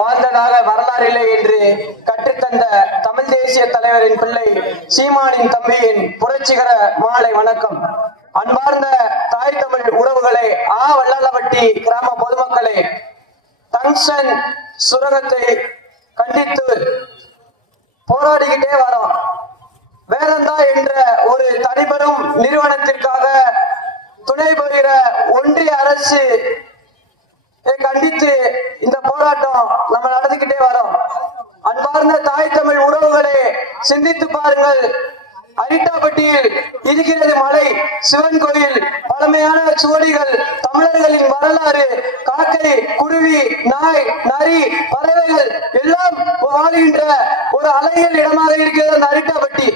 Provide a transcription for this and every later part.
வாழ்ந்ததாக வரலாறு இல்லை என்று கற்றுத்தந்த தமிழ் தேசிய தலைவரின் பிள்ளை சீமானின் தம்பியின் புரட்சிகர மாலை வணக்கம். அன்பார்ந்த தாய் தமிழ் உறவுகளே, வல்லாளப்பட்டி கிராம பொதுமக்களே, டங்ஸ்டன் சுரங்கத்தை கண்டித்து போராடிக்கிட்டே வரோம். வேதந்தா என்ற ஒரு தனிபெரும் நிறுவனத்திற்காக துணை புரிகிற ஒன்றிய அரசு கண்டித்து இந்த போராட்டம் நம்ம நடந்துகிட்டே வரோம். அன்பார்ந்த தாய் தமிழ் உறவுகளே, சிந்தித்து பாருங்கள். அரிட்டாப்பட்டியில் இருக்கிறது மலை, சிவன் கோயில், பழமையான சுவடிகள், தமிழர்களின் வரலாறு, காக்கை, குருவி, நாய், நரி, பறவைகள் எல்லாம் வாழ்கின்ற ஒரு அழகியல் இடமாக இருக்கிறது அந்த அரிட்டாப்பட்டி.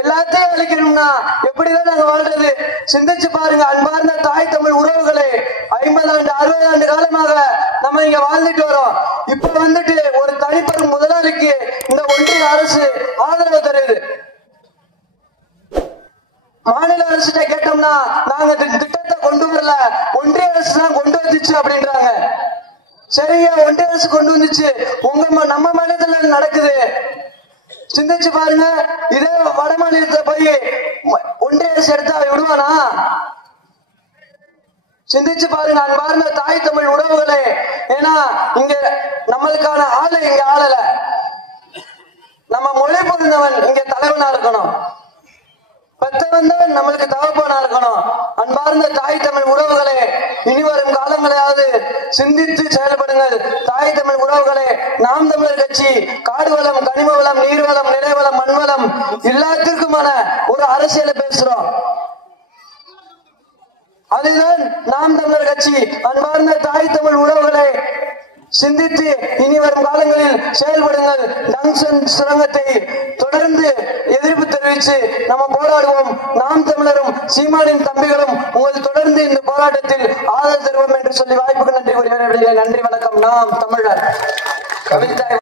எல்லாத்தையும் அழிக்கணும்னா எப்படிதான் நாங்க வாழ்றது? சிந்திச்சு பாருங்க அன்பார்ந்த தாய் தமிழ் உறவுகளே. 50 ஆண்டு 60 ஆண்டு காலமாக நம்ம இங்க வாழ்ந்துட்டு வரோம். இப்ப வந்துட்டு ஒரு தனிப்பெரும் முதலாளிக்கு இந்த ஒன்றிய அரசு ஆதரவு தருது. மாநில அரசு கேட்டோம்னா நாங்க திட்டத்தை கொண்டு வரல, ஒன்றிய அரசு தான் கொண்டு வந்துச்சு அப்படின்றாங்க. சரியா, ஒன்றிய அரசு கொண்டு வந்துச்சு, நம்ம மாநிலத்துல நடக்குது. சிந்திச்சு பாருங்க. இதே வட மாநிலத்தை போய் ஒன்றிய அரசு எடுத்தா விடுவானா? சிந்திச்சு பாருங்க அன்பார்ந்த தாய் தமிழ் உறவுகளே. ஏன்னா இங்க நம்மளுக்கான ஆளு இங்க ஆளல, நம்ம மொழி பொருந்தவன் இங்க தலைவனா இருக்கணும், பெத்தவன் தான் நம்மளுக்கு தகப்பனா இருக்கணும். அன்பார்ந்த தாய் தமிழ் உறவுகளே, இனி வரும் காலங்களையாவது சிந்தித்து செயல்படுங்கள். தாய் தமிழ் உறவுகளே, நாம் தமிழர் கட்சி காடு வளம், கனிம வளம், நீர்வளம், நிலவளம், மண்வளம் எல்லாத்திற்குமான ஒரு அரசியலை பேசுறோம். அதுதான் நாம் தமிழர் கட்சி. அன்பார்ந்த தாய் தமிழ் உறவுகளை சிந்தித்து இனி வரும் காலங்களில் செயல்படுங்கள். டங்ஸ்டன் சுரங்கத்தை தொடர்ந்து எதிர்ப்பு தெரிவித்து நம்ம போராடுவோம். நாம் தமிழரும் சீமானின் தம்பிகளும் உங்கள் தொடர்ந்து இந்த போராட்டத்தில் ஆதரவு தருவோம் என்று சொல்லி வாய்ப்புக்கு நன்றி கூறுகிறேன். நன்றி, வணக்கம். நாம் தமிழர். கவிதாய்